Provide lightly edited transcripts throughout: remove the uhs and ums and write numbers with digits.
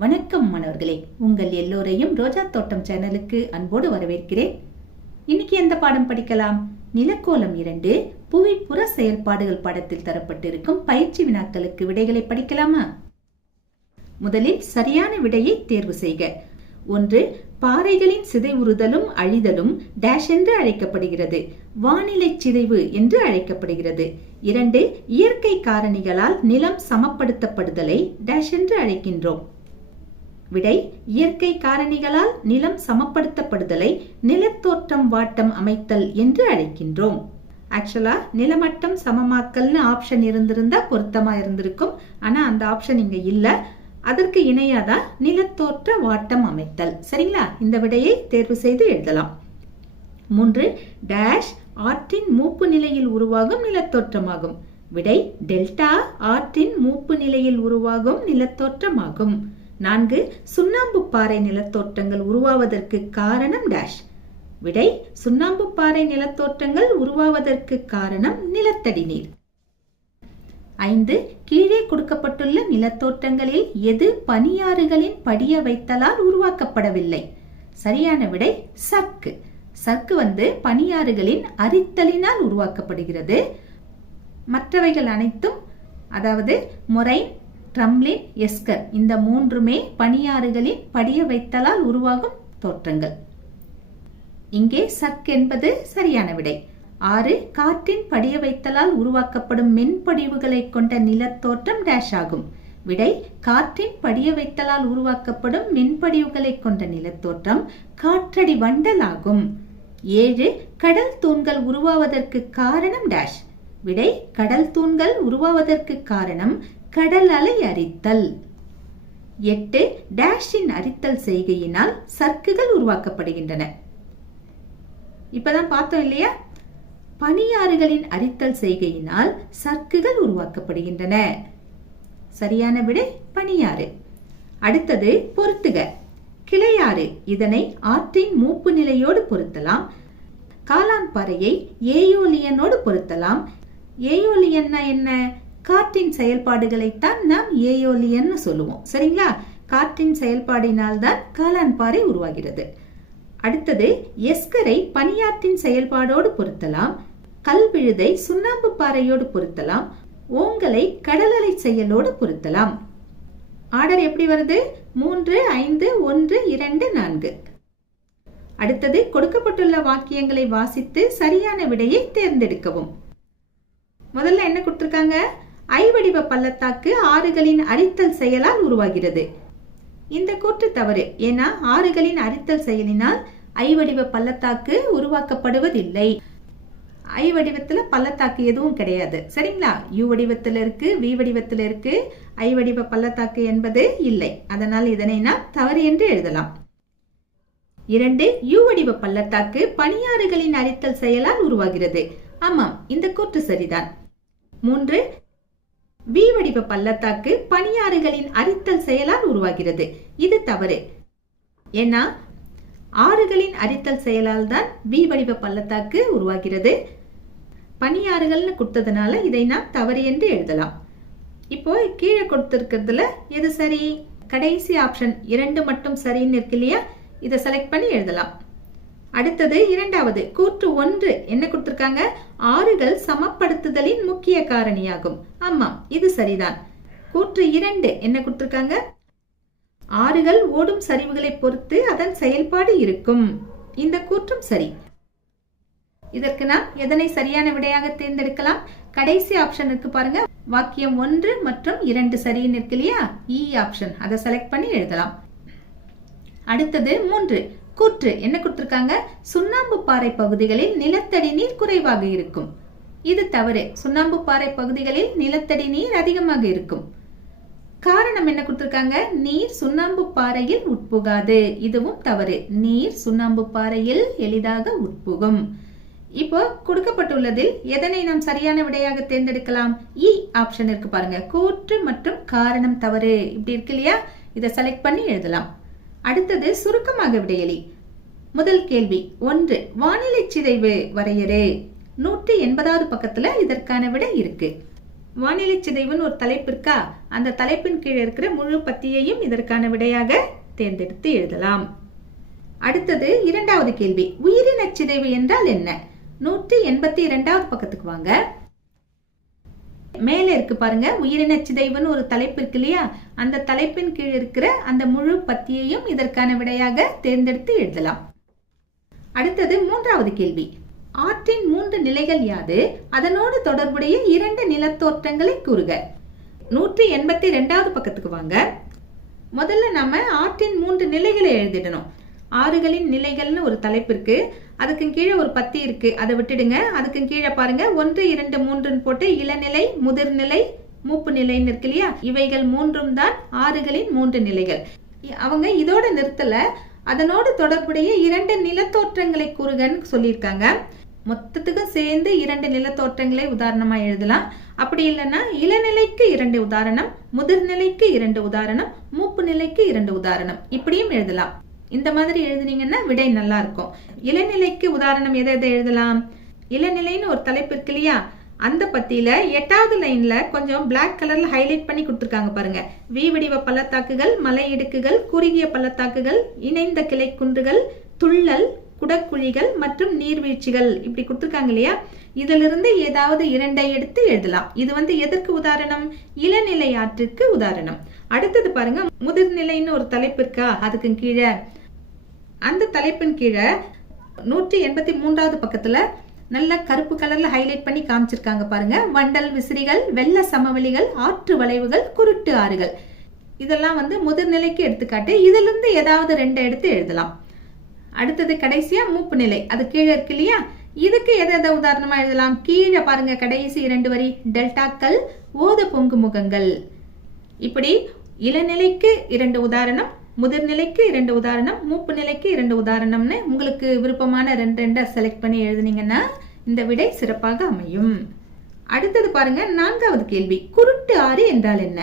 வணக்கம் மாணவர்களே, உங்கள் எல்லோரையும் ரோஜா தோட்டம் சேனலுக்கு அன்போடு வரவேற்கிறேன். இன்னைக்கு எந்த பாடம் படிக்கலாம்? நிலக்கோலம் 2 புவிப்புற செயல்பாடுகள் பாடத்தில் தரப்பட்டிருக்கும் பயிற்சி வினாக்களுக்கு விடைகளை படிக்கலாமா? முதலில் சரியான விடையை தேர்வு செய்க. 1. பாறைகளின் சிதைவுறுதலும் அழிதலும் டேஷ் என்று அழைக்கப்படுகிறது. வானிலை சிதைவு என்று அழைக்கப்படுகிறது. 2. இயற்கை காரணிகளால் நிலம் சமப்படுத்தப்படுதலை டேஷ் என்று அழைக்கின்றோம். விடை: இயற்கை காரணிகளால் நிலம் சமப்படுத்தப்படுதலை நிலத்தோற்றம் வாட்டம் அமைத்தல் என்று அழைக்கின்றோம். ஆக்சுவலா நிலமட்டம் சமமாக்கல்னு ஆப்ஷன் இருந்திருந்தா பொருத்தமா இருந்திருக்கும். ஆனா அந்த ஆப்ஷன் இங்க இல்ல. அதற்கு இணையாதான் நிலத்தோற்ற வாட்டம் அமைத்தல். சரிங்களா? இந்த விடையை தேர்வு செய்து எழுதலாம். 3. டேஷ் ஆற்றின் மூப்பு நிலையில் உருவாகும் நிலத்தோற்றமாகும். விடை: டெல்டா ஆற்றின் மூப்பு நிலையில் உருவாகும் நிலத்தோற்றமாகும். 4. சுண்ணாம்பு பாறை நிலத்தோற்றங்கள் உருவாவதற்கு காரணம் டேஷ். விடை: சுண்ணாம்பு பாறை நிலத்தோற்றங்கள் உருவாவதற்கு காரணம் நிலத்தடி நீர். 5. கீழே கொடுக்கப்பட்டுள்ள நிலத்தோற்றங்களில் எது பனியாறுகளின் படிய வைத்தலால் உருவாக்கப்படவில்லை? சரியான விடை சர்க்கு. சர்க்கு பனியாறுகளின் அரித்தலினால் உருவாக்கப்படுகிறது. மற்றவைகள் அனைத்தும், அதாவது மொரைன், ட்ரம்லின், எஸ்கர், இந்த மூன்றுமே பனியாறுகளின் படிய வைத்தலால் உருவாகும் தோற்றங்கள். இங்கே சர்க் என்பது சரியான விடை. 6. காற்றின் படிய வைத்தலால் உருவாக்கப்படும் மென்படிவுகளை கொண்ட நிலத்தோற்றம் டேஷ் ஆகும். விடை: காற்றின் படிய வைத்தலால் உருவாக்கப்படும் மென்படிவுகளை கொண்ட நிலத்தோற்றம் காற்றடி வண்டல் ஆகும். 7. கடல் தூண்கள் உருவாவதற்கு காரணம் டேஷ். விடை: கடல் தூண்கள் உருவாவதற்கு காரணம் கடல் அலை அரித்தல். 8. டேஷின் அரித்தல் செய்கையினால் சர்க்குகள் உருவாக்கப்படுகின்றன. இப்பதான் பார்த்தோம் இல்லையா? பனியாறுகளின் அரித்தல் செய்கையினால் சர்க்குகள் உருவாக்கப்படுகின்றன. சரியான விடை பனியாறு. அடுத்தது பொருத்துக. கிளையாறு, இதனை ஆற்றின் மூப்பு நிலையோடு பொருத்தலாம். காளான் பாறையை ஏயோலியனோடு பொருத்தலாம். ஏயோலியன்னா என்ன? காற்றின் செயல்பாடுகளைத்தான் நாம் ஏயோலியன் சொல்லுவோம். சரிங்களா? காற்றின் செயல்பாடினால்தான் காளான் பாறை உருவாகிறது. அடுத்தது எஸ்கரை பனியாற்றின் செயல்பாடோடு பொருத்தலாம். கல்விழுதை சுண்ணாம்பு பாறையோடு பொருத்தலாம். ஓங்கலை கடலலை செயலோடு பொருத்தலாம். ஆர்டர் எப்படி வருது? 3, 5, 1, 2, 4. அடுத்தது கொடுக்கப்பட்டுள்ள வாக்கியங்களை வாசித்து சரியான விடையை தேர்ந்தெடுக்கவும். முதல்ல என்ன கொடுத்திருக்காங்க? ஐ வடிவ பள்ளத்தாக்கு ஆறுகளின் அரித்தல் செயலால் உருவாகிறது. இந்த கூற்று தவறு. ஏன்னா ஆறுகளின் அரித்தல் செயலினால் ஐ வடிவ பள்ளத்தாக்கு உருவாக்கப்படுவதில்லை. ஐ வடிவத்துல பள்ளத்தாக்கு எதுவும் கிடையாது. சரிங்களா? யூ வடிவத்தில் இருக்கு, வி வடிவத்தில் இருக்கு. ஐ வடிவ பள்ளத்தாக்கு என்பது இல்லை. அதனால் இதனை நாம் தவறு என்று எழுதலாம். 2. யூ வடிவ பள்ளத்தாக்கு பனியாறுகளின் அரித்தல் செயலால் உருவாகிறது. ஆமாம், இந்த கூற்று சரிதான். 3. வி வடிவ பள்ளத்தாக்கு பனியாறுகளின் அரித்தல் செயலால் உருவாகிறது. இது தவறு. ஏன்னா ஆறுகளின் அரித்தல் செயலால் தான் வி வடிவ பள்ளத்தாக்கு உருவாகிறது. பனியாறுகள்னு கொடுத்ததுனால இதை நாம் தவறு என்று எழுதலாம். இப்போ கீழே கொடுத்திருக்கிறதுல எது சரி? கடைசி ஆப்ஷன் 2 மட்டும் சரின்னு இருக்கு இல்லையா? இதை செலக்ட் பண்ணி எழுதலாம். அடுத்தது 2வது கூற்று 1 என்ன கொடுத்திருக்காங்க? ஆறுகள் சமப்படுத்துதலின் முக்கிய காரணியாகும். ஆமாம், இது சரிதான். கூற்று 2 என்ன கொடுத்திருக்காங்க? ஆறுகள் ஓடும் சரிவுகளை பொறுத்து அதன் செயல்பாடு இருக்கும். இந்த கூற்றும் சரி. இதற்கு நாம் எதனை சரியான விடையாக தேர்ந்தெடுக்கலாம்? கடைசி ஆப்ஷன் இருக்கு பாருங்க. வாக்கியம் 1 மற்றும் 2 சரின்னு இருக்கு இல்லையா? இ ஆப்ஷன், அதை செலக்ட் பண்ணி எழுதலாம். அடுத்தது 3 கூற்று என்ன கொடுத்திருக்காங்க? சுண்ணாம்பு பாறை பகுதிகளில் நிலத்தடி நீர் குறைவாக இருக்கும். இது தவறு. சுண்ணாம்பு பாறை பகுதிகளில் நிலத்தடி நீர் அதிகமாக இருக்கும். காரணம் என்ன கொடுத்திருக்காங்க? நீர் சுண்ணாம்பு பாறையில் உட்புகாது. இதுவும் தவறு. நீர் சுண்ணாம்பு பாறையில் எளிதாக உட்புகும். இப்போ கொடுக்கப்பட்டுள்ளதில் எதனை நாம் சரியான விடையாக தேர்ந்தெடுக்கலாம்? இ ஆப்ஷன் இருக்கு பாருங்க. கூற்று மற்றும் காரணம் தவறு. இப்படி இருக்கு இல்லையா? இதை செலக்ட் பண்ணி எழுதலாம். அடுத்தது சுருக்கமாக விடையளி. முதல் கேள்வி 1. வானிலை சிதைவு வரையறு. 180வது பக்கத்துல இதற்கான விடை இருக்கு. வானிலை சிதைவுன்னு ஒரு தலைப்பு இருக்கா, அந்த தலைப்பின் கீழே இருக்கிற முழு பத்தியையும் இதற்கான விடையாக தேர்ந்தெடுத்து எழுதலாம். அடுத்தது இரண்டாவது கேள்வி, உயிரின சிதைவு என்றால் என்ன? 182வது பக்கத்துக்கு வாங்க. மேல இருக்கு பாருங்க, உயிரின சிதைவுன்னு ஒரு தலைப்பு இருக்கு இல்லையா, அந்த தலைப்பின் கீழ் இருக்கிற அந்த முழு பத்தியையும் இதற்கான விடையாக தேர்ந்தெடுத்து எழுதலாம். அடுத்தது மூன்றாவது கேள்வி, ஆற்றின் 3 நிலைகள் யாது? அதனோடு தொடர்புடைய 2 நிலத்தோற்றங்களை கூறுக. 182வது பக்கத்துக்கு வாங்க. முதல்ல நாம ஆற்றின் 3 நிலைகளை எழுதிடணும். ஆறுகளின் நிலைகள்னு ஒரு தலைப்பு இருக்கு, அதுக்கு கீழே ஒரு பத்தி இருக்கு, அதை விட்டுடுங்க. அதுக்கு கீழே பாருங்க 1, 2, 3 போட்டு இளநிலை, முதிர்நிலை, மூப்பு நிலைன்னு இருக்கு இல்லையா, இவைகள் 3ம் தான் ஆறுகளின் 3 நிலைகள். அவங்க இதோட நிறுத்தல, அதனோடு தொடர்புடைய 2 நிலத்தோற்றங்களை கூறுகன்னு சொல்லியிருக்காங்க. மொத்தத்துக்கும் சேர்ந்து 2 நிலத்தோற்றங்களை உதாரணமா எழுதலாம். அப்படி இல்லைன்னா இளநிலைக்கு 2 உதாரணம், முதிர்நிலைக்கு 2 உதாரணம், மூப்பு நிலைக்கு 2 உதாரணம், இப்படியும் எழுதலாம். இந்த மாதிரி எழுதுனீங்கன்னா விடை நல்லா இருக்கும். இளநிலைக்கு உதாரணம் எதை எழுதலாம்? இளநிலைன்னு ஒரு தலைப்பு இருக்கு இல்லையா, அந்த பத்தியில 8வது லைன்ல கொஞ்சம் பிளாக் கலர்ல ஹைலைட் பண்ணி கொடுத்துருக்காங்க பாருங்க. வி வடிவ பள்ளத்தாக்குகள், மலை இடுக்குகள், குறுகிய பள்ளத்தாக்குகள், இணைந்த கிளை குன்றுகள், துள்ளல், குடக்குழிகள் மற்றும் நீர்வீழ்ச்சிகள், இப்படி கொடுத்துருக்காங்க இல்லையா. இதிலிருந்து ஏதாவது 2 எடுத்து எழுதலாம். இது எதற்கு உதாரணம்? இளநிலை ஆற்றிற்கு உதாரணம். அடுத்தது பாருங்க, முதிர்நிலைன்னு ஒரு தலைப்பு இருக்கா, அதுக்கு கீழே அந்த தலைப்பின் கீழே 183வது பக்கத்துல நல்ல கருப்பு கலர்ல ஹைலைட் பண்ணி காமிச்சிருக்காங்க பாருங்க. வண்டல் விசிறிகள், வெள்ள சமவெளிகள், ஆற்று வளைவுகள், குருட்டு ஆறுகள், இதெல்லாம் முதிர்நிலைக்கு எடுத்துக்காட்டு. இதுல இருந்து ஏதாவது 2 எடுத்து எழுதலாம். அடுத்தது கடைசியா மூப்பு நிலை, அது கீழே இருக்கு இல்லையா, இதுக்கு எதை உதாரணமா எழுதலாம்? கீழே பாருங்க, கடைசி 2 வரி, டெல்டாக்கள், ஓத பொங்கு முகங்கள். இப்படி இளநிலைக்கு 2 உதாரணம், முதிர்நிலைக்கு 2 உதாரணம், மூப்பு நிலைக்கு 2 உதாரணம்னு உங்களுக்கு விருப்பமான 2 செலக்ட் பண்ணி எழுதுனீங்கன்னா இந்த விடை சிறப்பாக அமையும். அடுத்தது பாருங்க, 4வது கேள்வி, குருட்டு ஆறு என்றால் என்ன?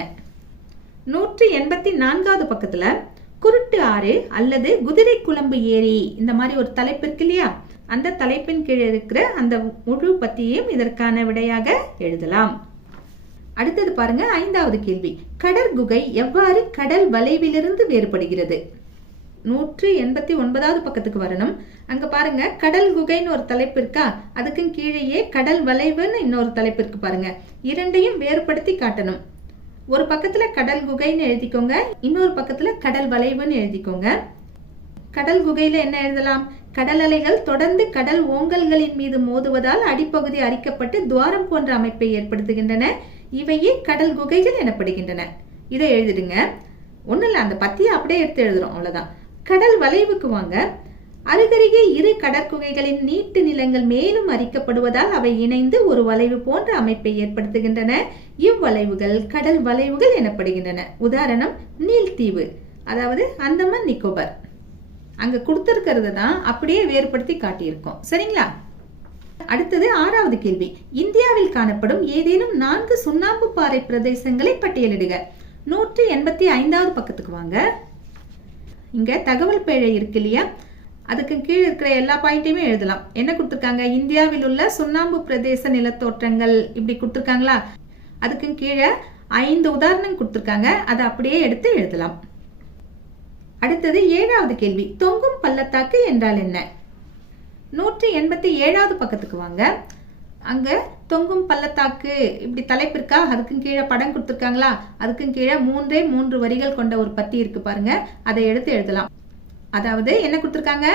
184வது பக்கத்துல குருட்டு ஆறு அல்லது குதிரை குளம்பு ஏரி, இந்த மாதிரி ஒரு தலைப்பு இருக்கு இல்லையா, அந்த தலைப்பின் கீழே இருக்கிற அந்த முழு பத்தியையும் இதற்கான விடையாக எழுதலாம். அடுத்தது பாருங்க, 5வது கேள்வி, கடற்குகை எவ்வாறு கடல் வளைவிலிருந்து வேறுபடுகிறது? 189வது பக்கத்துக்கு வரணும். அங்க பாருங்க, கடல் குகைன்னு ஒரு தலைப்பு இருக்கா, அதுக்கு கீழேயே கடல் வளைவுன்னு இன்னொரு தலைப்பு இருக்கு பாருங்க. இரண்டையும் வேறுபடுத்தி காட்டணும். ஒரு பக்கத்துல கடல் குகைன்னு எழுதிக்கோங்க, இன்னொரு பக்கத்துல கடல் வளைவுன்னு எழுதிக்கோங்க. கடல் குகையில என்ன எழுதலாம்? கடல் அலைகள் தொடர்ந்து கடல் ஓங்கல்களின் மீது மோதுவதால் அடிப்பகுதி அரிக்கப்பட்டு துவாரம் போன்ற அமைப்பை ஏற்படுத்துகின்றன. இவையே கடல் குகைகள் எனப்படுகின்றன. இதை எழுதிடுங்க. ஒன்றும் இல்லை, அந்த பத்தியை அப்படியே எடுத்து எழுதுறோம், அவ்வளோதான். கடல் வளைவுக்கு வாங்க. அருகருகே 2 கடற்குகைகளின் நீட்டு நிலங்கள் மேலும் அரிக்கப்படுவதால் அவை இணைந்து ஒரு வளைவு போன்ற அமைப்பை ஏற்படுத்துகின்றன. இவ்வளைவுகள் கடல் வளைவுகள் எனப்படுகின்றன. உதாரணம் நீல்தீவு, அதாவது அந்தமான் நிக்கோபர். அங்க கொடுத்திருக்கிறது தான் அப்படியே வேறுபடுத்தி காட்டியிருக்கோம். சரிங்களா? அடுத்தது 6வது கேள்வி, இந்தியாவில் காணப்படும் ஏதேனும் 4 சுண்ணாம்பு பாறை பிரதேசங்களை பட்டியலிடுக. 185வது பக்கத்துக்கு வாங்க. இங்க தகவல் பிழை இருக்கு இல்லையா, அதுக்கு கீழே இருக்கிற எல்லா பாயிண்ட்டையுமே எழுதலாம். என்ன கொடுத்துருக்காங்க? இந்தியாவில் உள்ள சுண்ணாம்பு பிரதேச நிலத்தோற்றங்கள், இப்படி கொடுத்துருக்காங்களா, அதுக்கு கீழே 5 உதாரணம் கொடுத்துருக்காங்க, அதை அப்படியே எடுத்து எழுதலாம். அடுத்தது 7வது கேள்வி, தொங்கும் பள்ளத்தாக்கு என்றால் என்ன? 187வது பக்கத்துக்கு வாங்க. அங்க தொங்கும் பள்ளத்தாக்கு இப்படி தலைப்பு இருக்கா, அதுக்கும் கீழே படம் கொடுத்துருக்காங்களா, அதுக்கும் கீழே 3 வரிகள் கொண்ட ஒரு பத்தி இருக்கு பாருங்க, அதை எடுத்து எழுதலாம். அதாவது என்ன கொடுத்திருக்காங்க?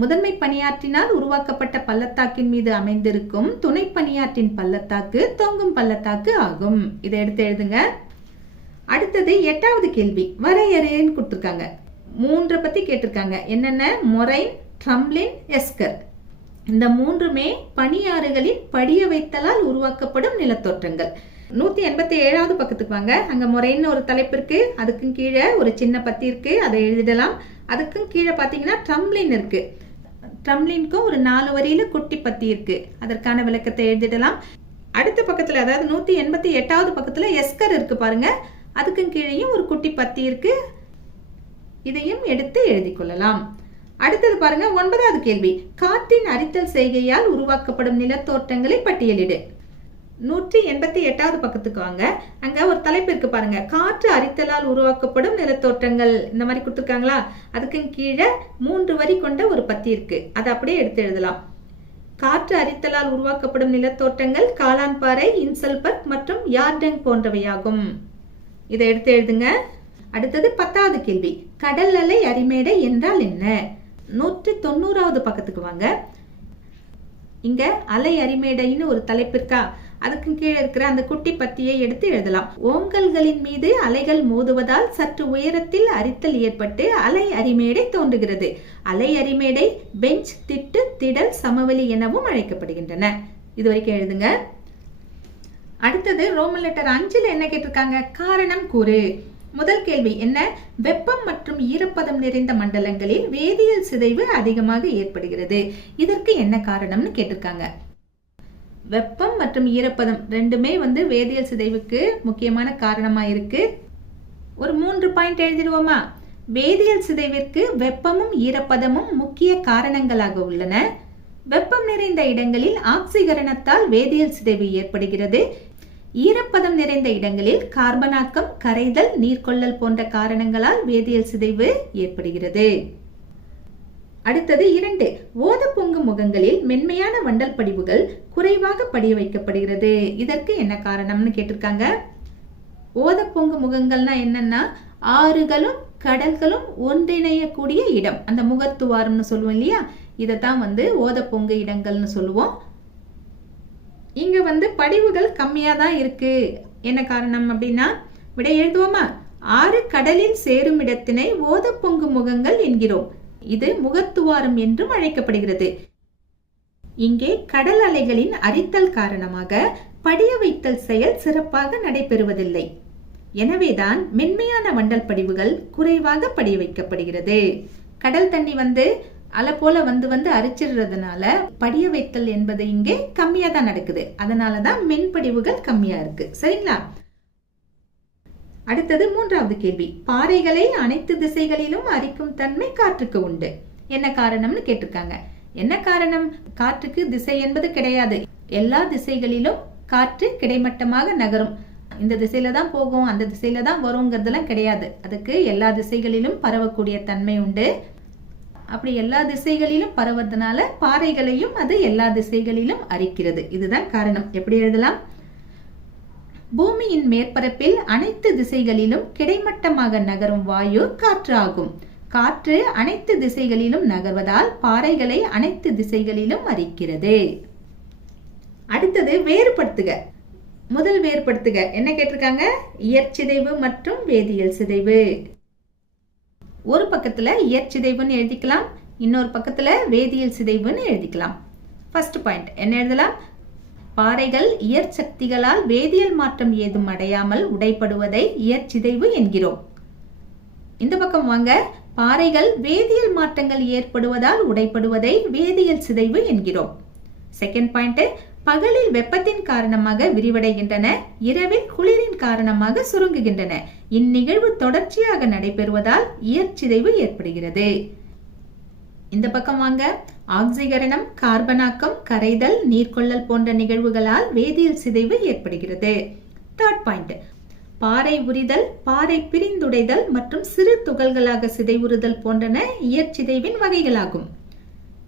முதன்மை பணியாற்றினால் உருவாக்கப்பட்ட பள்ளத்தாக்கின் மீது அமைந்திருக்கும் துணை பணியாற்றின் பள்ளத்தாக்கு தொங்கும் பள்ளத்தாக்கு ஆகும். இதை எடுத்து எழுதுங்க. அடுத்தது 8வது கேள்வி, வரையறைன்னு கொடுத்திருக்காங்க. 3 பத்தி கேட்டிருக்காங்க. என்னென்ன? மொரைன், ட்ரம்லின், எஸ்கர். இந்த 3மே பனியாறுகளின் படிய வைத்தலால் உருவாக்கப்படும் நிலத்தோற்றங்கள். 187வது பக்கத்துக்கு வாங்க. அங்க மொரைன்னு ஒரு தலைப்பு இருக்கு, அதுக்கும் கீழே ஒரு சின்ன பத்தி இருக்கு, அதை எழுதிடலாம். அதுக்கும் கீழே பாத்தீங்கன்னா ட்ரம்லின் இருக்கு. ட்ரம்லின்க்கும் ஒரு 4 வரியில குட்டி பத்தி இருக்கு, அதற்கான விளக்கத்தை எழுதிடலாம். அடுத்த பக்கத்துல, அதாவது 188வது பக்கத்துல எஸ்கர் இருக்கு பாருங்க, அதுக்கும் கீழேயும் ஒரு குட்டி பத்தி இருக்கு, இதையும் எடுத்து எழுதி கொள்ளலாம். அடுத்தது பாருங்க, 9வது கேள்வி, காற்றின் அரித்தல் செய்கையால் உருவாக்கப்படும் நிலத்தோற்றங்களை பட்டியலிடு. 188வது பக்கத்துக்கு வாங்க. அங்க ஒரு தலைப்பு இருக்கு பாருங்க. காற்று அரித்தலால் உருவாக்கப்படும் நிலத்தோற்றங்கள், இந்த மாதிரி கொடுத்துருக்காங்களா? அதுக்கு கீழே 3 வரி கொண்ட ஒரு பத்தி இருக்கு. அதை அப்படியே எடுத்து எழுதலாம். காற்று அரித்தலால் உருவாக்கப்படும் நிலத்தோற்றங்கள் காளான்பாறை, இன்சல்பர்க் மற்றும் யார்டங் போன்றவையாகும். இதை எடுத்து எழுதுங்க. அடுத்தது 10வது கேள்வி. கடல் அலை அரிமேடை என்றால் என்ன? 190வது பக்கத்துக்கு வாங்க. இங்க அலை அரிமேடைன்னு ஒரு தலைப்பு இருக்கா? அதுக்கு கீழே இருக்கிற அந்த குட்டி பத்தியை எடுத்து எழுதலாம். ஓங்கல்களின் மீது அலைகள் மோதுவதால் சற்று உயரத்தில் அரித்தல் ஏற்பட்டு அலை அரிமேடை தோன்றுகிறது. அலை அரிமேடை பெஞ்ச், திட்டு, திடல், சமவெளி எனவும் அழைக்கப்படுகின்றன. இது வரைக்கும் எழுதுங்க. அடுத்தது ரோமன் லெட்டர் 5ல என்ன கேட்டிருக்காங்க? காரணம் கூறு. முதல் கேள்வி என்ன? வெப்பம் மற்றும் ஈரப்பதம் நிறைந்த மண்டலங்களில் வேதியியல் சிதைவு அதிகமாக ஏற்படுகிறது. இதற்கு என்ன காரணம்னு கேட்டிருக்காங்க. வெப்பம் மற்றும் ஈரப்பதம் ரெண்டுமே வேதியியல் சிதைவுக்கு முக்கியமான காரணமா இருக்கு. ஒரு 3 பாயிண்ட் எழுதிடுவோமா? வேதியியல் சிதைவிற்கு வெப்பமும் ஈரப்பதமும் முக்கிய காரணங்களாக உள்ளன. வெப்பம் நிறைந்த இடங்களில் ஆக்சிகரணத்தால் வேதியியல் சிதைவு ஏற்படுகிறது. ஈரப்பதம் நிறைந்த இடங்களில் கார்பனாக்கம், கரைதல், நீர்கொள்ளல் போன்ற காரணங்களால் வேதியியல் சிதைவு ஏற்படுகிறது. அடுத்தது 2. ஓத பொங்கு முகங்களில் மென்மையான வண்டல் படிவுகள் குறைவாக படிய வைக்கப்படுகிறது. இதற்கு என்ன காரணம்னு கேட்டிருக்காங்க. ஓத பொங்கு முகங்கள்னா என்னன்னா, ஆறுகளும் கடல்களும் ஒன்றிணையக்கூடிய இடம், அந்த முகத்துவாரம்னு சொல்லுவோம் இல்லையா? இதைத்தான் ஓத பொங்கு இடங்கள்னு சொல்லுவோம். இங்க படிவுகள் கம்மியா தான் இருக்கு. என்ன காரணம் அப்படின்னா, விடை எழுதுவோமா? 6 கடலில் சேரும் இடத்தினை ஓத பொங்கு முகங்கள் என்கிறோம். இது முகத்துவாரம் என்றும் அழைக்கப்படுகிறது. இங்கே கடல் அலைகளின் அரித்தல் காரணமாக படிய வைத்தல் செயல் சிறப்பாக நடைபெறுவதில்லை. எனவேதான் மென்மையான வண்டல் படிவுகள் குறைவாக படிய வைக்கப்படுகிறது. கடல் தண்ணி அலை போல அரிச்சிடுறதுனால படிய வைத்தல் என்பது இங்கே கம்மியா தான் நடக்குது. அதனாலதான் மென்படிவுகள் கம்மியா இருக்கு. சரிங்களா? அடுத்தது 3வது கேள்வி. பாறைகளை அனைத்து திசைகளிலும் அரிக்கும் தன்மை காற்றுக்கு உண்டு. என்ன காரணம்னு கேட்டிருக்காங்க. என்ன காரணம்? காற்றுக்கு திசை என்பது கிடையாது. எல்லா திசைகளிலும் காற்று கிடைமட்டமாக நகரும். இந்த திசையில தான் போகும், அந்த திசையில தான் வருங்கிறதுலாம் கிடையாது. அதுக்கு எல்லா திசைகளிலும் பரவக்கூடிய தன்மை உண்டு. அப்படி எல்லா திசைகளிலும் பரவறதுனால பாறைகளையும் அது எல்லா திசைகளிலும் அரிக்கிறது. இதுதான் காரணம். எப்படி எழுதலாம்? பூமியின் மேற்பரப்பில் அனைத்து திசைகளிலும் கிடைமட்டமாக நகரும் வாயு காற்று ஆகும். காற்று அனைத்து திசைகளிலும் நகர்வதால் பாறைகளை அனைத்து திசைகளிலும் அரிக்கிறது. அடுத்தது வேறுபடுத்துக. முதல் வேறுபடுத்துக என்ன கேட்டிருக்காங்க? இயற்சிதைவு மற்றும் வேதியியல் சிதைவு. ஒரு பக்கத்துல இயற்சிதைவுன்னு எழுதிக்கலாம், இன்னொரு பக்கத்துல வேதியியல் சிதைவுன்னு எழுதிக்கலாம். ஃபர்ஸ்ட் பாயிண்ட் என்ன எழுதலாம்? பாறைகள் இயற்சக்திகளால் வேதியியல் மாற்றம் ஏதும் அடையாமல் உடைப்படுவதை இயற்சிதைவு என்கிறோம். இந்த பக்கம் வாங்க. பாறைகள் வேதியியல் மாற்றங்கள் ஏற்படுவதால் உடைப்படுவதை வேதியியல் சிதைவு என்கிறோம். செகண்ட் பாயிண்ட், பகலில் வெப்பத்தின் காரணமாக விரிவடைகின்றன, இரவில் குளிரின் காரணமாக சுருங்குகின்றன. இந்நிகழ்வு தொடர்ச்சியாக நடைபெறுவதால் இயற்சிதைவு ஏற்படுகிறது. இந்த பக்கம் வாங்க. ஆக்சிகரணம், கார்பனாக்கம், கரைதல், நீர்கொள்ளல் போன்ற நிகழ்வுகளால் வேதியியல் சிதைவு ஏற்படுகிறது. தேர்ட் பாயிண்ட், பாறை உரிதல், பாறை பிரிந்துடைதல் மற்றும் சிறு துகள்களாக சிதைவுறுதல் போன்றன இயற்சிதைவின் வகைகளாகும்.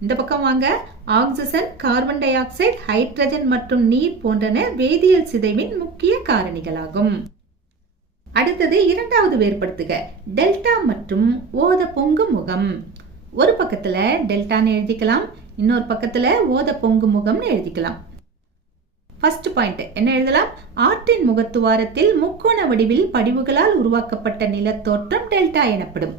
இந்த பக்கம் வாங்க. Oxygen, carbon di oxide, hydrogen மற்றும் நீர் போன்றன வேதியியல் சிதைவின் முக்கிய காரணிகளாகும். அடுத்தது 2வது வேறுபடுத்துக. டெல்டா மற்றும் ஓத பொங்கு முகம். ஒரு பக்கத்துல டெல்டான்னு எழுதிக்கலாம், இன்னொரு பக்கத்துல ஓத பொங்கு முகம்னு எழுதிக்கலாம். ஃபர்ஸ்ட் பாயிண்ட் என்ன எழுதலாம்? ஆற்றின் முகத்துவாரத்தில் முக்கோண வடிவில் படிவுகளால் உருவாக்கப்பட்ட நிலத்தோற்றம் டெல்டா எனப்படும்.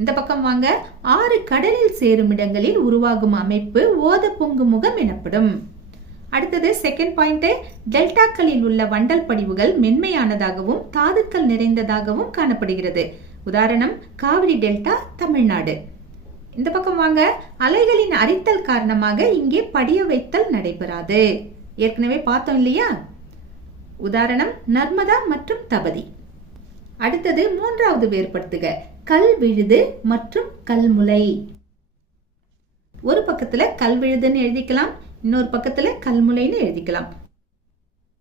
இந்த பக்கம் வாங்க. 6 கடலில் சேரும் இடங்களில் உருவாகும் அமைப்பு ஓத பொங்கு முகம் எனப்படும். அடுத்தது செகண்ட் பாயிண்ட், டெல்டாக்களில் உள்ள வண்டல் படிவுகள் மென்மையானதாகவும் தாதுக்கள் நிறைந்ததாகவும் காணப்படுகிறது. உதாரணம் காவிரி டெல்டா, தமிழ்நாடு. இந்த பக்கம் வாங்க. அலைகளின் அரித்தல் காரணமாக இங்கே படிய வைத்தல் நடைபெறாது. ஏற்கனவே பார்த்தோம் இல்லையா? உதாரணம் நர்மதா மற்றும் தபதி. அடுத்தது 3வது வேறுபடுத்துக. கல் விழுது மற்றும் கல்முலை. ஒரு பக்கத்துல கல் விழுதுன்னு எழுதிக்கலாம், இன்னொரு பக்கத்துல கல்முலைன்னு எழுதிக்கலாம்.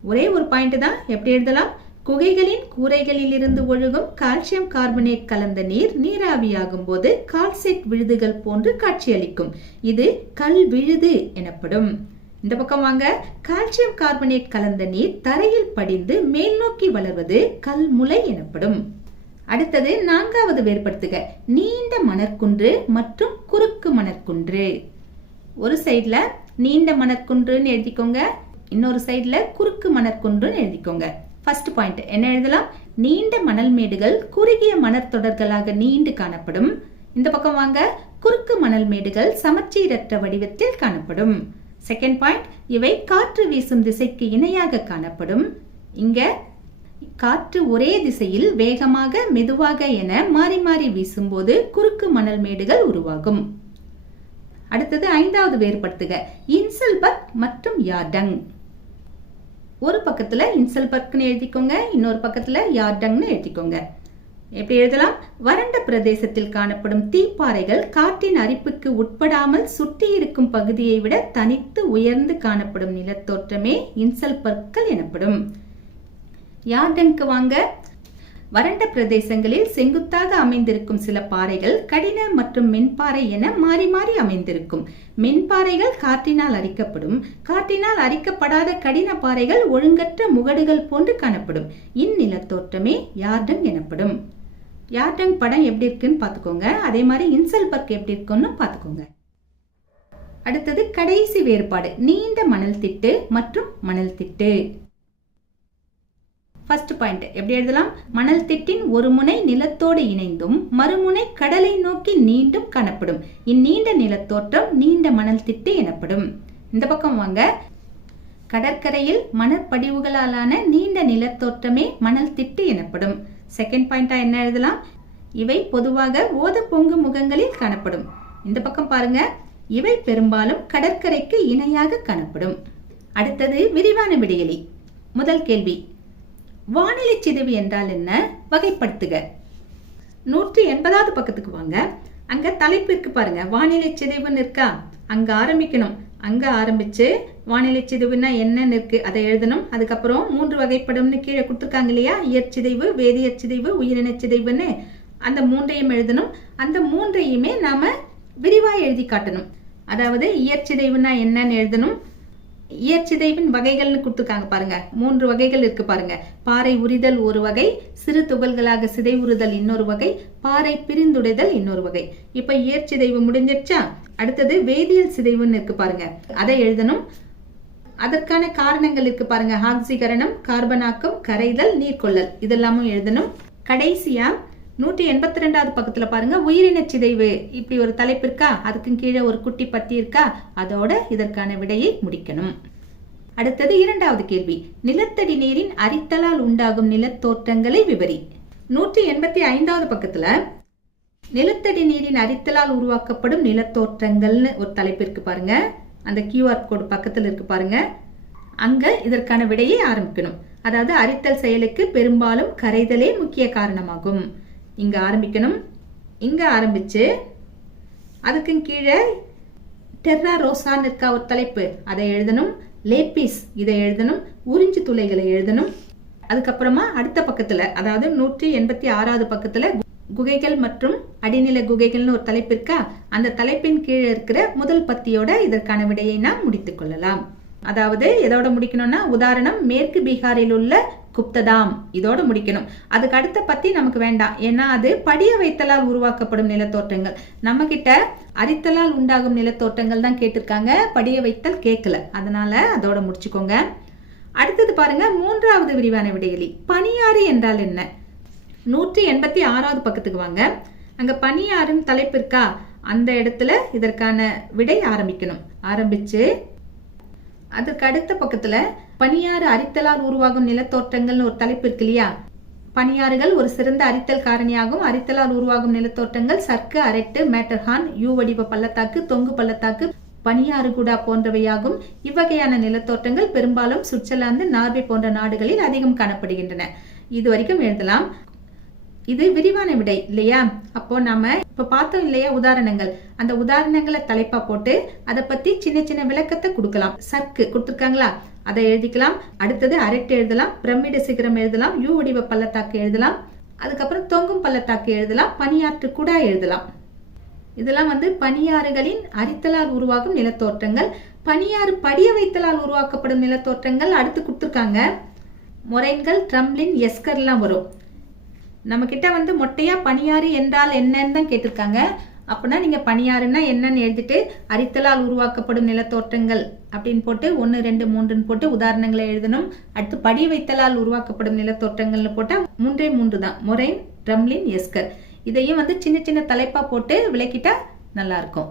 ஒரே ஒரு பாயிண்ட் தான். எப்படி எழுதலாம்? குகைகளின் கூரைகளில் இருந்து ஒழுகும் கால்சியம் கார்பனேட் கலந்த நீர் நீராவியாகும் போது கால்சைட் விழுதுகள் போன்று காட்சியளிக்கும். இது கல் விழுது எனப்படும். இந்த பக்கம் வாங்க. கால்சியம் கார்பனேட் கலந்த நீர் தரையில் படிந்து மேல் நோக்கி வளர்வது கல்முளை எனப்படும். அடுத்தது 4வது வேறுபடுத்துக. நீண்ட மணற்குன்று மற்றும் குறுக்கு மணற்குன்று. ஒரு சைடுல நீண்ட மணற்குன்றுன்னு எழுதிக்கோங்க, இன்னொரு சைடுல குறுக்கு மணற்குன்றுன்னு எழுதிக்கோங்க. ஃபர்ஸ்ட் பாயிண்ட் என்ன எழுதலாம்? நீண்ட மணல் மேடுகள் குறுகிய மணற்தொடர்களாக நீண்டு காணப்படும். இந்த பக்கம் வாங்க. குறுக்கு மணல் மேடுகள் சமச்சீரற்ற வடிவத்தில் காணப்படும். செகண்ட் பாயிண்ட், இவை காற்று வீசும் திசைக்கு இணையாக காணப்படும். இங்க காற்று ஒரே திசையில் வேகமாக மெதுவாக என மாறி மாறி வீசும்போது குறுக்கு மணல் மேடுகள் உருவாகும். அடுத்தது 5வது வேறுபடுத்துக. இன்சல்பர்க் மற்றும் யார்டங். ஒரு பக்கத்துல இன்சல்பர்க்னு எழுதிக்கோங்க, இன்னொரு பக்கத்துல யார்டங்னு எழுதிக்கோங்க. எப்படி எழுதலாம்? வறண்ட பிரதேசத்தில் காணப்படும் தீப்பாறைகள் காற்றின் அரிப்புக்கு உட்படாமல் சுற்றி இருக்கும் பகுதியை விட தனித்து உயர்ந்து காணப்படும் நிலத்தோற்றமே இன்சல்பர்க்கள் எனப்படும். யார்டங்க்கு வாங்க. வறண்ட பிரதேசங்களில் செங்குத்தாக அமைந்திருக்கும் சில பாறைகள் கடின மற்றும் மென்பாறை என மாறி மாறி அமைந்திருக்கும். மென்பாறைகள் காற்றினால் அரிக்கப்படும். காற்றினால் அரிக்கப்படாத கடின பாறைகள் ஒழுங்கற்ற முகடுகள் போன்று காணப்படும். இந்நிலத்தோற்றமே யார்டங் எனப்படும். யார்டங் படம் எப்படி இருக்குன்னு பாத்துக்கோங்க. அதே மாதிரி இன்சல்பர்க் எப்படி இருக்குன்னு பாத்துக்கோங்க. அடுத்தது கடைசி வேறுபாடு, நீண்ட மணல் திட்டு மற்றும் மணல் திட்டு. ஃபர்ஸ்ட் பாயிண்ட் எப்படி எழுதலாம்? மணல் திட்டின் ஒரு முனை நிலத்தோடு இணைந்தும் மறுமுனை கடலை நோக்கி நீண்டும் காணப்படும். இந்நீண்ட நிலத்தோற்றம் நீண்ட மணல் திட்டு எனப்படும். இந்த பக்கம் வாங்க. கடற்கரையில் மணற்படிவுகளாலான நீண்ட நிலத்தோற்றமே மணல் திட்டு எனப்படும். செகண்ட் பாயிண்டா என்ன எழுதலாம்? இவை பொதுவாக ஓத பொங்கு முகங்களில் காணப்படும். இந்த பக்கம் பாருங்க. இவை பெரும்பாலும் கடற்கரைக்கு இணையாக காணப்படும். அடுத்தது விரிவான விடையலி. முதல் கேள்வி, வானிலை சிதைவு என்றால் என்ன? வகைப்படுத்துக. 180வது பக்கத்துக்கு வாங்க. அங்க தலைப்பு இருக்கு பாருங்க, வானிலை சிதைவுன்னு இருக்கா? அங்க ஆரம்பிக்கணும். அங்க ஆரம்பிச்சு வானிலை சிதைவுன்னா என்னன்னு இருக்கு அதை எழுதணும். அதுக்கப்புறம் 3 வகைப்படும்னு கீழே கொடுத்துருக்காங்க இல்லையா? இயற்சிதைவு, வேதியியற் சிதைவு, உயிரின சிதைவுன்னு அந்த 3ஐயும் எழுதணும். அந்த 3ஐயுமே நாம விரிவா எழுதி காட்டணும். அதாவது இயற்சிதைவுன்னா என்னன்னு எழுதணும். இயற்சிதைவின் வகைகள்னு கொடுத்துருக்காங்க பாருங்க. 3 வகைகள் இருக்கு பாருங்க. பாறை உரிதல் ஒரு வகை, சிறு துகள்களாக சிதைவுறுதல் இன்னொரு வகை, பாறை பிரிந்துடைதல் இன்னொரு வகை. இப்ப இயற்சிதைவு முடிஞ்சிருச்சா? அடுத்தது வேதியியல் சிதைவுன்னு இருக்கு பாருங்க, அதை எழுதணும். அதற்கான காரணங்கள் இருக்கு பாருங்க, ஆக்சிகரணம், கார்பனாக்கம், கரைதல், நீர்கொள்ளல், இதெல்லாமும் எழுதணும். கடைசியா 182வது பக்கத்துல பாருங்க, உயிரின சிதைவு இப்படி ஒரு தலைப்பு இருக்கா? அதுக்கு கீழே ஒரு குட்டி பத்தி இருக்கா? அதோட இதற்கான விடையை முடிக்கணும். அடுத்தது 2வது கேள்வி, நிலத்தடி நீரின் அரித்தலால் உண்டாகும் நிலத்தோற்றங்களை விவரி. 185வது பக்கத்துல நிலத்தடி நீரின் அரித்தலால் உருவாக்கப்படும் நிலத்தோற்றங்கள்னு ஒரு தலைப்பு இருக்கு பாருங்க. அந்த QR கோடு பக்கத்துல இருக்கு பாருங்க. அங்க இதற்கான விடையை ஆரம்பிக்கணும். அதாவது அரித்தல் செயலுக்கு பெரும்பாலும் கரைதலே முக்கிய காரணமாகும். இங்க ஆரம்பிக்கணும். இங்க ஆரம்பிச்சு அதுக்கு கீழே டெர்ரா ரோசான்னு இருக்கா ஒரு தலைப்பு, அதை எழுதணும். லேபிஸ் இதை எழுதணும். உறிஞ்சு துளைகளை எழுதணும். அதுக்கப்புறமா அடுத்த பக்கத்துல, அதாவது 186வது பக்கத்துல குகைகள் மற்றும் அடிநில குகைகள்னு ஒரு தலைப்பு இருக்கா? அந்த தலைப்பின் கீழே இருக்கிற முதல் பத்தியோட இதற்கான விடையை நாம் முடித்துக் கொள்ளலாம். அதாவது எதோட முடிக்கணும்னா, உதாரணம் மேற்கு பீகாரில் உள்ள குப்ததாம், இதோட முடிக்கணும். அதுக்கு அடுத்த பத்தி நமக்கு வேண்டாம், ஏன்னா அது படிய வைத்தலால் உருவாக்கப்படும் நிலத்தோற்றங்கள். நம்ம கிட்ட அரித்தலால் உண்டாகும் நிலத்தோற்றங்கள் தான் கேட்டிருக்காங்க, படிய வைத்தல் கேட்கல. அதனால அதோட முடிச்சுக்கோங்க. அடுத்தது பாருங்க, 3வது விரிவான விடையலி, பனியாறு என்றால் என்ன? 186வது பக்கத்துக்கு வாங்க. அங்க பனியாறுன்னு தலைப்பு இருக்கா? அந்த இடத்துல இதற்கான விடை ஆரம்பிக்கணும். ஆரம்பிச்சு அதுக்கு அடுத்த பக்கத்துல பனியாறு அரித்தலால் உருவாகும் நிலத்தோற்றங்கள்னு ஒரு தலைப்பு இருக்கு இல்லையா? பனியாறுகள் ஒரு சிறந்த அரித்தல் காரணியாகும். அரித்தலால் உருவாகும் நிலத்தோற்றங்கள் சர்க்கு, அரட்டு, மேட்டர்ஹார்ன், யூ வடிவ பள்ளத்தாக்கு, தொங்கு பள்ளத்தாக்கு, பனியாறுகுடா போன்றவையாகும். இவ்வகையான நிலத்தோற்றங்கள் பெரும்பாலும் சுவிட்சர்லாந்து, நார்வே போன்ற நாடுகளில் அதிகம் காணப்படுகின்றன. இது வரைக்கும் எழுதலாம். இது விரிவான விடை இல்லையா? அப்போ நாம இப்ப பார்த்தோம் இல்லையா உதாரணங்கள், அந்த உதாரணங்களை தலைப்பா போட்டு அதை பத்தி சின்ன சின்ன விளக்கத்தை கொடுக்கலாம். சர்க்கு கொடுத்துருக்காங்களா? அதை எழுதிக்கலாம். அடுத்தது அரட்டு எழுதலாம், பிரமிடு சிகரம் எழுதலாம், யூ வடிவ பள்ளத்தாக்கு எழுதலாம், அதுக்கப்புறம் தொங்கும் பள்ளத்தாக்கு எழுதலாம், பனியாற்று குடா எழுதலாம். இதெல்லாம் பனியாறுகளின் அரித்தலால் உருவாகும் நிலத்தோற்றங்கள். பனியாறு படிய வைத்தலால் உருவாக்கப்படும் நிலத்தோற்றங்கள் அடுத்து கொடுத்துருக்காங்க. மொரைன்கள், ட்ரம்லின், எஸ்கர்லாம் வரும். நம்ம கிட்ட மொட்டையா பனியாறு என்றால் என்னன்னு தான் கேட்டிருக்காங்க. அப்படின்னா நீங்க பனியாறுன்னா என்னன்னு எழுதிட்டு அரித்தலால் உருவாக்கப்படும் நிலத்தோற்றங்கள் அப்படின்னு போட்டு 1, 2, 3ன்னு போட்டு உதாரணங்களை எழுதணும். அடுத்து படிய வைத்தலால் உருவாக்கப்படும் நிலத்தோற்றங்கள்னு போட்டா 3 தான், மொரைன், ட்ரம்லின், எஸ்கர். இதையும் சின்ன சின்ன தலைப்பா போட்டு விளக்கிட்டா நல்லா இருக்கும்.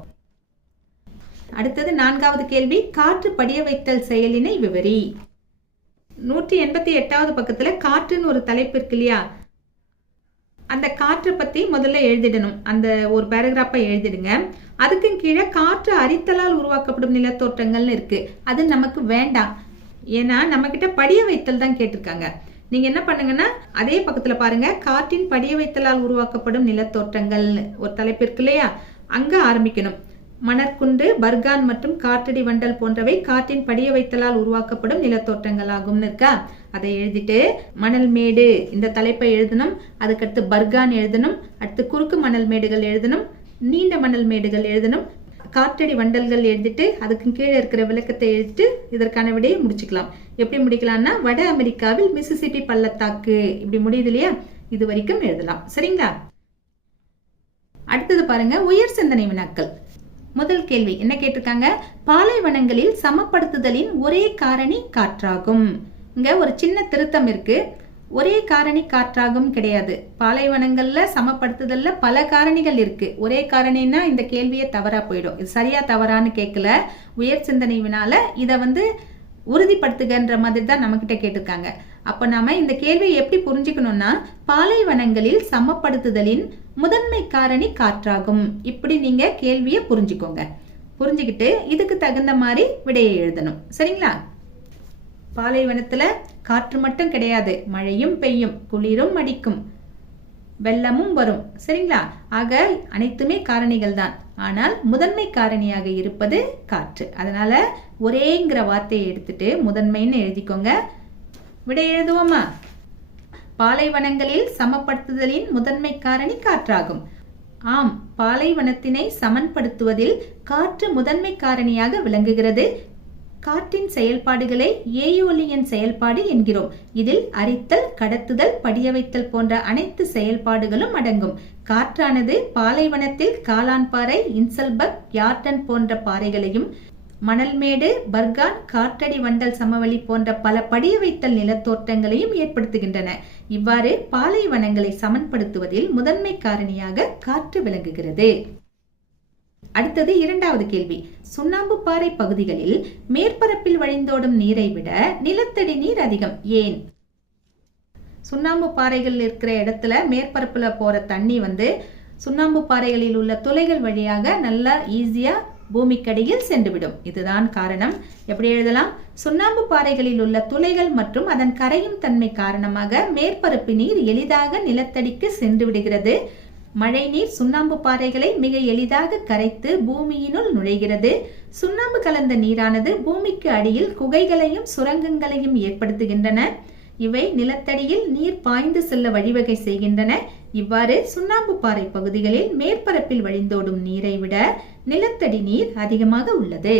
அடுத்தது 4வது கேள்வி, காற்று படிய வைத்தல் செயலினை விவரி. 188வது பக்கத்துல காற்றுன்னு ஒரு தலைப்பு இருக்கு இல்லையா, அந்த காற்றை பத்தி முதல்ல எழுதிடணும். அந்த ஒரு பேராகிராஃபா எழுதிடுங்க. அதுக்கு கீழே காற்று அரித்தலால் உருவாக்கப்படும் நிலத்தோற்றங்கள்னு இருக்கு. அது நமக்கு வேண்டாம், ஏன்னா நம்ம கிட்ட படிய வைத்தல் தான் கேட்டிருக்காங்க. நீங்க என்ன பண்ணுங்கன்னா அதே பக்கத்துல பாருங்க, காற்றின் படிய வைத்தலால் உருவாக்கப்படும் நிலத்தோற்றங்கள் ஒரு தலைப்பு இருக்கு இல்லையா, அங்க ஆரம்பிக்கணும். மணற்குன்று, பர்கான் மற்றும் காற்றடி வண்டல் போன்றவை காற்றின் படிய வைத்தலால் உருவாக்கப்படும் நிலத்தோற்றங்கள் ஆகும்னு இருக்கா. அதை எழுதிட்டு மணல் மேடு இந்த தலைப்பை எழுதணும். அதுக்கடுத்து பர்கான் எழுதணும். அடுத்து குறுக்கு மணல் மேடுகள் எழுதணும், நீண்ட மணல் மேடுகள் எழுதணும், காற்றடி வண்டல்கள் எழுதிட்டு அதுக்கு கீழே இருக்கிற விளக்கத்தை எழுதிட்டு இதற்கான விடையை முடிச்சுக்கலாம். எப்படி முடிக்கலாம்னா, வட அமெரிக்காவில் மிசிசிப்பி பள்ளத்தாக்கு இப்படி முடியுது இல்லையா, இது வரைக்கும் எழுதலாம். சரிங்களா? அடுத்தது பாருங்க, உயர் சிந்தனை வினாக்கள். முதல் கேள்வி என்ன கேட்டிருக்காங்க, பாலைவனங்களில் சமப்படுத்துதலின் ஒரே காரணி காற்றாகும். இங்க ஒரு சின்ன திருத்தம் இருக்கு. ஒரே காரணி காற்றாகும் கிடையாது. பாலைவனங்கள்ல சமப்படுத்துதல்ல பல காரணிகள் இருக்கு. ஒரே காரணின்னா இந்த கேள்வியே தவறா போயிடும். இது சரியா தவறான்னு கேட்கல. உயர் சிந்தனை வினால இத உறுதிப்படுத்துகின்ற மாதிரி தான் நம்ம கிட்ட கேட்டிருக்காங்க. அப்ப நாம இந்த கேள்வியை எப்படி புரிஞ்சுக்கணும்னா, பாலைவனங்களில் சமப்படுத்துதலின் முதன்மை காரணி காற்றாகும். இப்படி நீங்க கேள்வியை புரிஞ்சுக்கோங்க. புரிஞ்சுக்கிட்டு இதுக்கு தகுந்த மாதிரி விடையை எழுதணும். சரிங்களா? பாலைவனத்துல காற்று மட்டும் கிடையாது, மழையும் பெய்யும், குளிரும் அடிக்கும், வெள்ளமும் வரும். சரிங்களா? ஆக அனைத்துமே காரணிகள் தான். ஆனால் முதன்மை காரணியாக இருப்பது காற்று. அதனால ஒரேங்கிற வார்த்தையை எடுத்துட்டு முதன்மைன்னு எழுதிக்கோங்க. விடை எழுதுவோமா? பாலைவனங்களில் சமப்படுத்துதலின் முதன்மை காரணி காற்றாகும். ஆம், பாலைவனத்தினை சமன்படுத்துவதில் காற்று முதன்மை காரணியாக விளங்குகிறது. காற்றின் செயல்பாடுகளை ஏயோலியன் செயல்பாடு என்கிறோம். இதில் அரித்தல், கடத்துதல், படிய வைத்தல் போன்ற அனைத்து செயல்பாடுகளும் அடங்கும். காற்றானது பாலைவனத்தில் காளான்பாறை, இன்சல்பர்க், யார்டன் போன்ற பாறைகளையும், மணல்மேடு, பர்கான், காற்றடி வண்டல் சமவெளி போன்ற பல படிய வைத்தல் நிலத்தோற்றங்களையும் ஏற்படுத்துகின்றன. இவ்வாறு பாலைவனங்களை சமன்படுத்துவதில் முதன்மை காரணியாக காற்று விளங்குகிறது. அடுத்தது 2வது கேள்வி, சுண்ணாம்பு பாறை பகுதிகளில் மேற்பரப்பில் வழிந்தோடும் நீரை விட நிலத்தடி நீர் அதிகம், ஏன்? சுண்ணாம்பு பாறைகள் இருக்கிற இடத்துல மேற்பரப்புல போற தண்ணி சுண்ணாம்பு பாறைகளில் உள்ள துளைகள் வழியாக நல்லா ஈஸியா பூமிக்கடியில் சென்றுவிடும். இதுதான் காரணம். எப்படி எழுதலாம்? சுண்ணாம்பு பாறைகளில் உள்ள துளைகள் மற்றும் அதன் கரையும் தன்மை காரணமாக மேற்பரப்பு நீர் எளிதாக நிலத்தடிக்கு சென்று விடுகிறது. மழை நீர் சுண்ணாம்பு பாறைகளை மிக எளிதாக கரைத்து பூமியினுள் நுழைகிறது. சுண்ணாம்பு கலந்த நீரானது பூமிக்கு அடியில் குகைகளையும் சுரங்கங்களையும் ஏற்படுத்துகின்றன. இவை நிலத்தடியில் நீர் பாய்ந்து செல்ல வழிவகை செய்கின்றன. இவ்வாறு சுண்ணாம்பு பாறை பகுதிகளில் மேற்பரப்பில் வழிந்தோடும் நீரை விட நிலத்தடி நீர் அதிகமாக உள்ளது.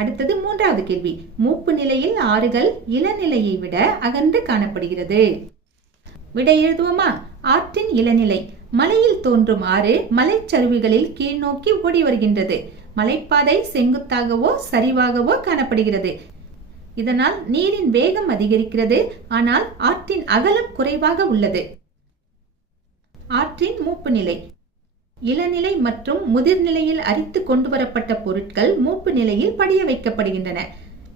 அடுத்தது 3வது கேள்வி, மூப்பு நிலையில் ஆறுகள் இளநிலையை விட அகன்று காணப்படுகிறது. விடை எழுதுவோமா? ஆற்றின் இளநிலை. மலையில் தோன்றும் ஆறு மலைச்சரிவுகளில் கீழ் நோக்கி ஓடி வருகின்றது. மலைப்பாதை செங்குத்தாகவோ சரிவாகவோ காணப்படுகிறது. இதனால் நீரின் வேகம் அதிகரிக்கிறது. ஆனால் ஆற்றின் அகலம் குறைவாக உள்ளது. ஆற்றின் மூப்பு நிலை. இளநிலை மற்றும் முதிர்நிலையில் அரித்து கொண்டு வரப்பட்ட பொருட்கள் மூப்பு நிலையில் படிய வைக்கப்படுகின்றன.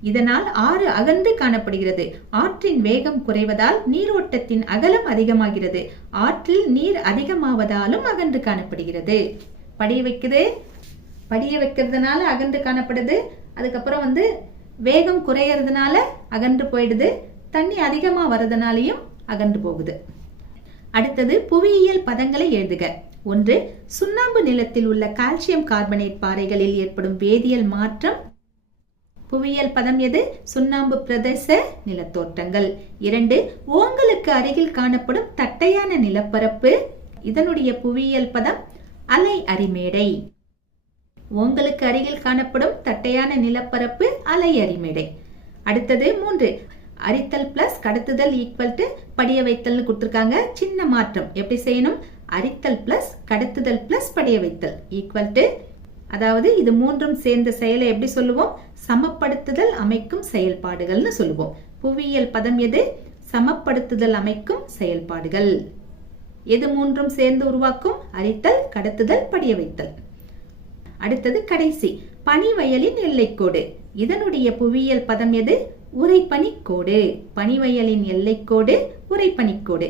இதனால் ஆறு அகன்று காணப்படுகிறது. ஆற்றின் வேகம் குறைவதால் நீரோட்டத்தின் அகலம் அதிகமாகிறது. ஆற்றில் நீர் அதிகமாவதாலும் அகன்று காணப்படுகிறது. படிய வைக்கிறதுனால அகன்று காணப்படுது. அதுக்கப்புறம் வேகம் குறையறதுனால அகன்று போயிடுது. தண்ணி அதிகமா வர்றதுனாலையும் அகன்று போகுது. அடுத்தது புவியியல் பதங்களை எழுதுக. 1. சுண்ணாம்பு நிலத்தில் உள்ள கால்சியம் கார்பனேட் பாறைகளில் ஏற்படும் வேதியியல் மாற்றம். புவியியல் பதம் எது? சுண்ணாம்பு பிரதேச நிலத்தோற்றங்கள். 2. ஓங்கலுக்கு அருகில் காணப்படும் தட்டையான நிலப்பரப்பு. இதனுடைய புவியியல் பதம் அலை அரிமேடை. ஓங்கலுக்கு அருகில் காணப்படும் தட்டையான நிலப்பரப்பு அலை அரிமேடை. அடுத்தது 3. அரித்தல் பிளஸ் கடத்துதல் ஈக்குவல் டு படிய வைத்தல் கொடுத்திருக்காங்க. சின்ன மாற்றம் எப்படி செய்யணும்? அரித்தல் பிளஸ் கடத்துதல் பிளஸ் படிய வைத்தல் ஈக்குவல் டு, அதாவது இது மூன்றும் சேர்ந்த செயலை எப்படி சொல்லுவோம்? சமப்படுத்துதல் அமைக்கும் செயல்பாடுகள்னு சொல்லுவோம். புவியியல் பதம் எது? சமப்படுத்துதல் அமைக்கும் செயல்பாடுகள். எது மூன்றும் சேர்ந்து உருவாக்கும்? அரித்தல், கடத்துதல், படிய வைத்தல். அடுத்தது கடைசி பனிவயலின் எல்லைக்கோடு. இதனுடைய புவியியல் பதம் எது? உறைபனிக்கோடு. பனிவயலின் எல்லைக்கோடு உறைபனிக்கோடு.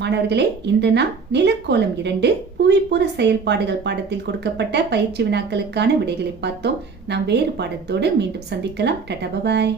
மாணவர்களே, இன்று நாம் நிலக்கோலம் 2 புவிப்புற செயல்பாடுகள் பாடத்தில் கொடுக்கப்பட்ட பயிற்சி வினாக்களுக்கான விடைகளை பார்த்தோம். நாம் வேறு பாடத்தோடு மீண்டும் சந்திக்கலாம். Tata, bye bye.